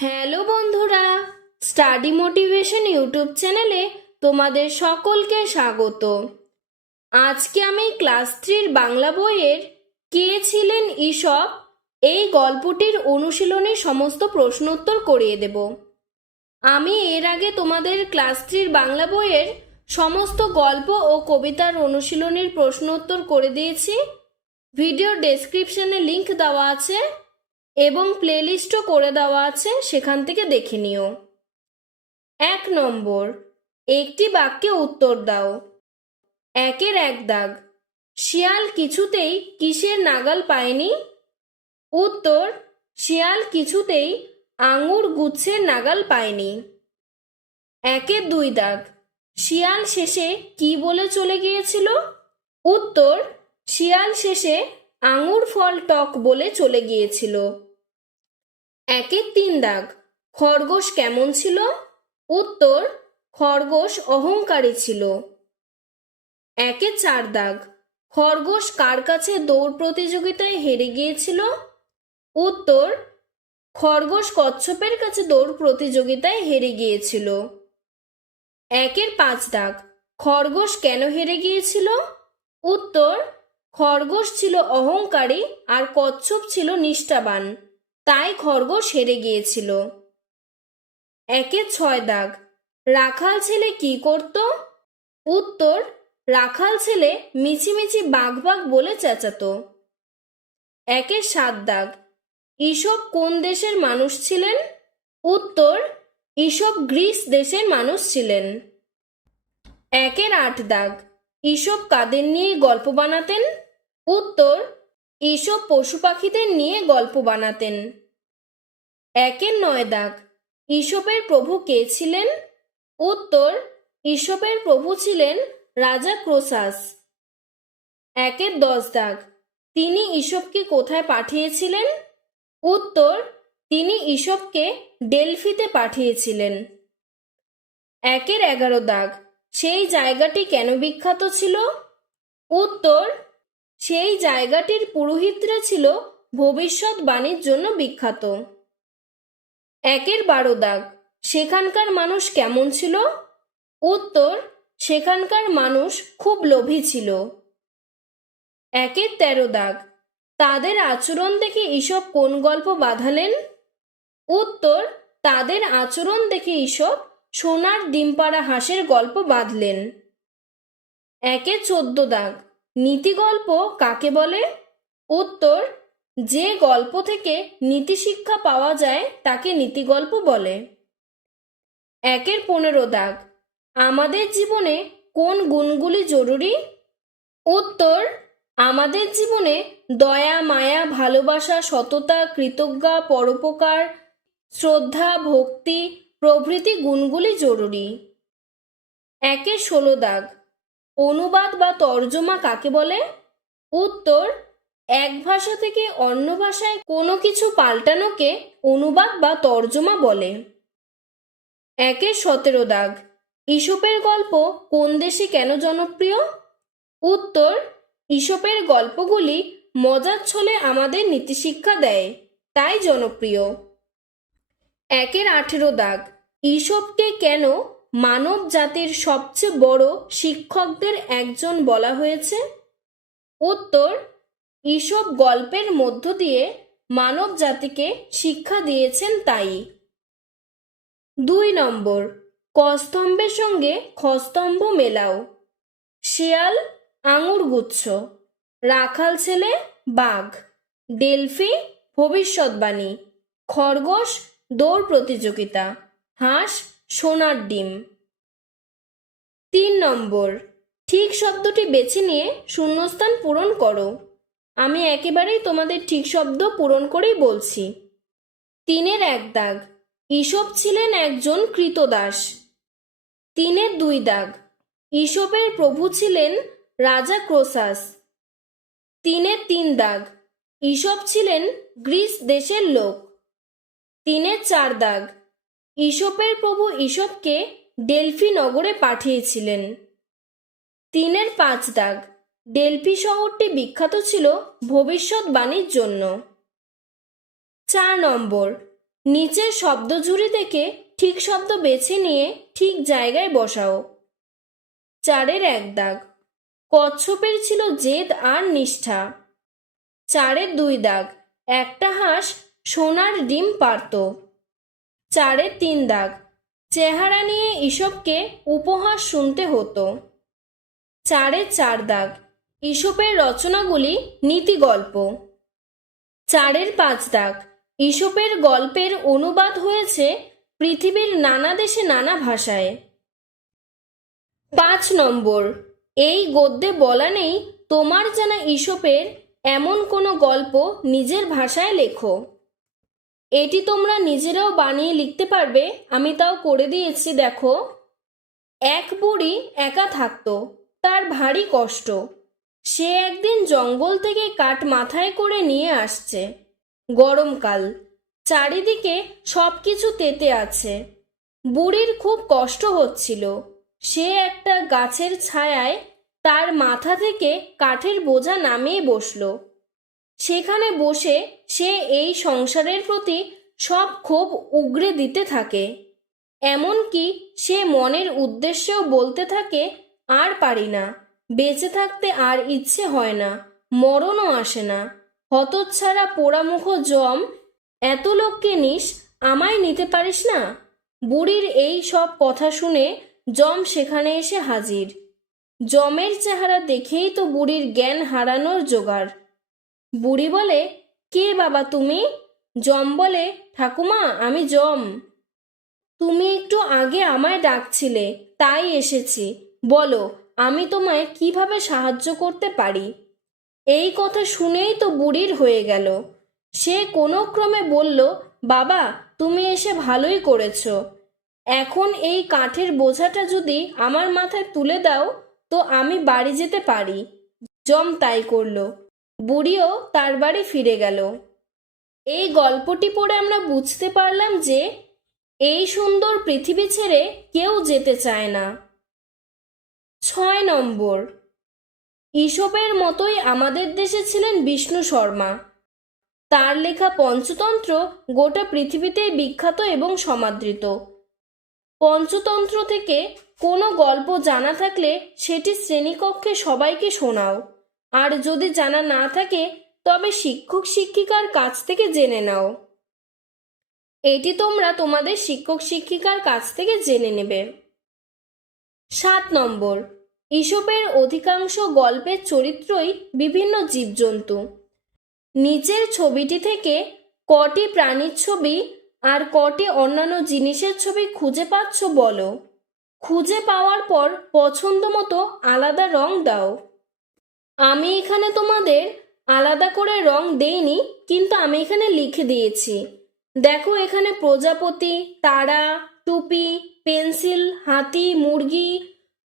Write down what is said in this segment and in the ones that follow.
Hello বন্ধুরা, study motivation YouTube চ্যানেলে তোমাদের সকলকে স্বাগত। আজকে আমি ক্লাস থ্রির বাংলা বইয়ের কে ছিলেন ঈশপ এই গল্পটির অনুশীলনী সমস্ত প্রশ্নোত্তর করিয়ে দেব। আমি এর আগে তোমাদের ক্লাস থ্রির বাংলা বইয়ের সমস্ত গল্প ও কবিতার অনুশীলনীর প্রশ্নোত্তর করে দিয়েছি। ভিডিও ডেসক্রিপশনে লিংক দেওয়া আছে। এবং প্লেলিস্টও করে দেওয়া আছে, সেখান থেকে দেখে নিও। এক নম্বর, একটি বাক্যে উত্তর দাও। একের এক দাগ। শিয়াল কিছুতেই কিসের নাগাল পায়নি? উত্তর, শিয়াল কিছুতেই আঙুর গুচ্ছের নাগাল পায়নি। একের দুই দাগ। শিয়াল শেষে কি বলে চলে গিয়েছিল? উত্তর, শিয়াল শেষে আঙুর ফল টক বলে চলে গিয়েছিল। একের তিন দাগ। খরগোশ কেমন ছিল? উত্তর, খরগোশ অহংকারী ছিল। একে চার দাগ। খরগোশ কার কাছে দৌড় প্রতিযোগিতায় হেরে গিয়েছিল? উত্তর, খরগোশ কচ্ছপের কাছে দৌড় প্রতিযোগিতায় হেরে গিয়েছিল। একের পাঁচ দাগ। খরগোশ কেন হেরে গিয়েছিল? উত্তর, খরগোশ ছিল অহংকারী আর কচ্ছপ ছিল নিষ্ঠাবান। তাই খরগোশ হেরে গিয়েছিল। একে ছয় দাগ, রাখাল ছেলে কি করত? উত্তর, রাখাল ছেলে মিছিমিছি বাঘ বাঘ বলে চেঁচাতো। একে সাত দাগ ঈশব কোন দেশের মানুষ ছিলেন? উত্তর ঈশব গ্রিস দেশের মানুষ ছিলেন। একের আট দাগ ঈশব কাদের নিয়ে গল্প বানাতেন? উত্তর ঈশব পশু পাখিদের নিয়ে গল্প বানাতেন। একের নয় দাগ ঈশপের প্রভু কে ছিলেন? উত্তর ঈশপের প্রভু ছিলেন রাজা ক্রোসাস। একের দশ দাগ, তিনি ঈশপকে কোথায় পাঠিয়েছিলেন? উত্তর, তিনি ঈশপকে ডেলফিতে পাঠিয়েছিলেন। একের এগারো দাগ, সেই জায়গাটি কেন বিখ্যাত ছিল? উত্তর সেই জায়গাটির পুরোহিতরা ছিল ভবিষ্যৎবাণীর জন্য বিখ্যাত। একের বারো দাগ, সেখানকার মানুষ কেমন ছিল? উত্তর, সেখানকার মানুষ খুব লোভী ছিল। একের তেরো দাগ, তাদের আচরণ দেখে ঈশব কোন গল্প বাঁধালেন? উত্তর, তাদের আচরণ দেখে ঈশব সোনার ডিমপাড়া হাঁসের গল্প বাঁধলেন। একে চোদ্দ দাগ নীতি গল্প কাকে বলে? উত্তর, যে গল্প থেকে নীতি শিক্ষা পাওয়া যায় তাকে নীতি গল্প বলে। একের পনেরো দাগ, আমাদের জীবনে কোন গুণগুলি জরুরি? উত্তর, আমাদের জীবনে দয়া, মায়া, ভালোবাসা, সততা কৃতজ্ঞা পরোপকার, শ্রদ্ধা, ভক্তি প্রভৃতি গুণগুলি জরুরি। একে ষোলো দাগ অনুবাদ বা তর্জমা কাকে বলে? উত্তর, এক ভাষা থেকে অন্য ভাষায় কোনো কিছু পাল্টানোকে অনুবাদ বা তর্জমা বলে। একে সতেরো দাগ ঈশপের গল্প কোন দেশে কেন জনপ্রিয়? উত্তর ঈশপের গল্পগুলি মজার ছলে আমাদের নীতিশিক্ষা দেয়, তাই জনপ্রিয়। একের আঠেরো দাগ ঈশপকে কেন মানব জাতির সবচেয়ে বড় শিক্ষকদের একজন বলা হয়েছে। উত্তর ঈশপ গল্পের মধ্য দিয়ে মানব জাতিকে শিক্ষা দিয়েছেন তাই। দুই নম্বর, কস্তম্ভের সঙ্গে খস্তম্ভ মেলাও। শিয়াল, আঙুর গুচ্ছ, রাখাল ছেলে, বাঘ, ডেলফি, ভবিষ্যৎবাণী, খরগোশ, দৌড় প্রতিযোগিতা, হাঁস সোনার ডিম। তিন নম্বর, ঠিক শব্দটি বেছে নিয়ে শূন্যস্থান পূরণ করো। আমি একেবারেই তোমাদের ঠিক শব্দ পূরণ করেই বলছি। তিনের এক দাগ ঈশপ ছিলেন একজন কৃতদাস। তিনের দুই দাগ ঈশপের প্রভু ছিলেন রাজা ক্রোসাস। তিনের তিন দাগ ঈশপ ছিলেন গ্রিস দেশের লোক। তিনের চার দাগ ঈশপের প্রভু ঈশপকে ডেলফি নগরে পাঠিয়েছিলেন। তিনের পাঁচ দাগ। ডেলফি শহরটি বিখ্যাত ছিল ভবিষ্যৎবাণীর জন্য। চার নম্বর। নিচের শব্দ ঝুড়ি থেকে ঠিক শব্দ বেছে নিয়ে ঠিক জায়গায় বসাও। চারের এক দাগ। কচ্ছপের ছিল জেদ আর নিষ্ঠা। চারের দুই দাগ। একটা হাঁস সোনার ডিম পারত চারের তিন দাগ। চেহারা নিয়ে ঈশপকে উপহাস শুনতে হতো। চারের চার দাগ। ঈশপের রচনাগুলি নীতি গল্প চারের পাঁচ দাগ। ঈশপের গল্পের অনুবাদ হয়েছে পৃথিবীর নানা দেশে নানা ভাষায়। পাঁচ নম্বর। এই গদ্যে বলা নেই তোমার জানা ঈশপের এমন কোনো গল্প নিজের ভাষায় লেখো। এটি তোমরা নিজেরাও বানিয়ে লিখতে পারবে। আমি তাও করে দিয়েছি, দেখো। এক বুড়ি একা থাকতো, তার ভারী কষ্ট। সে একদিন জঙ্গল থেকে কাঠ মাথায় করে নিয়ে আসছে। গরমকাল চারিদিকে সব কিছু তেতে আছে। বুড়ির খুব কষ্ট হচ্ছিল। সে একটা গাছের ছায়ায় তার মাথা থেকে কাঠের বোঝা নামিয়ে বসল। সেখানে বসে সে এই সংসারের প্রতি সব ক্ষোভ উগরে দিতে থাকে। এমনকি সে মনের উদ্দেশ্যেও বলতে থাকে, আর পারি না। বেঁচে থাকতে আর ইচ্ছে হয় না। মরণও আসে না। হতচ্ছাড়া পোড়ামুখ জম, এত লোককে নিস? আমায় নিতে পারিস না? বুড়ির এই সব কথা শুনে জম সেখানে এসে হাজির। জমের চেহারা দেখেই তো বুড়ির জ্ঞান হারানোর জোগাড়। বুড়ি বলে, কে বাবা তুমি? জম বলে, ঠাকুমা, আমি জম তুমি একটু আগে আমায় ডাকছিলে, তাই এসেছি। বলো, আমি তোমায় কীভাবে সাহায্য করতে পারি? এই কথা শুনেই তো বুড়ির হয়ে গেল। সে কোনো ক্রমে বলল, বাবা, তুমি এসে ভালোই করেছ। এখন এই কাঠের বোঝাটা যদি আমার মাথায় তুলে দাও, তো আমি বাড়ি যেতে পারি। জম তাই করল। বুড়িও তার বাড়ি ফিরে গেল। এই গল্পটি পড়ে আমরা বুঝতে পারলাম যে এই সুন্দর পৃথিবী ছেড়ে কেউ যেতে চায় না। ছয় নম্বর। ঈশপের মতোই আমাদের দেশে ছিলেন বিষ্ণু শর্মা। তার লেখা পঞ্চতন্ত্র গোটা পৃথিবীতেই বিখ্যাত এবং সমাদৃত। পঞ্চতন্ত্র থেকে কোনো গল্প জানা থাকলে সেটি শ্রেণীকক্ষে সবাইকে শোনাও। আর যদি জানা না থাকে, তবে শিক্ষক শিক্ষিকার কাছ থেকে জেনে নাও। এটি তোমরা তোমাদের শিক্ষক শিক্ষিকার কাছ থেকে জেনে নেবে। সাত নম্বর ঈশপের অধিকাংশ গল্পের চরিত্রই বিভিন্ন জীবজন্তু। নিচের ছবিটি থেকে কটি প্রাণীর ছবি আর কটি অন্যান্য জিনিসের ছবি খুঁজে পাচ্ছ বলো। খুঁজে পাওয়ার পর পছন্দ মতো আলাদা রং দাও। আমি এখানে তোমাদের আলাদা করে রং দেইনি, কিন্তু আমি এখানে লিখে দিয়েছি। দেখো এখানে প্রজাপতি, তারা, টুপি, পেন্সিল, হাতি, মুরগি,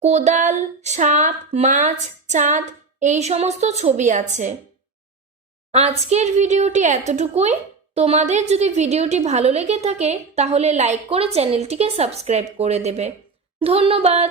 কোদাল, সাপ, মাছ, চাঁদ, এই সমস্ত ছবি আছে। আজকের ভিডিওটি এতটুকুই। তোমাদের যদি ভিডিওটি ভালো লেগে থাকে, তাহলে লাইক করে চ্যানেলটিকে সাবস্ক্রাইব করে দেবে। ধন্যবাদ।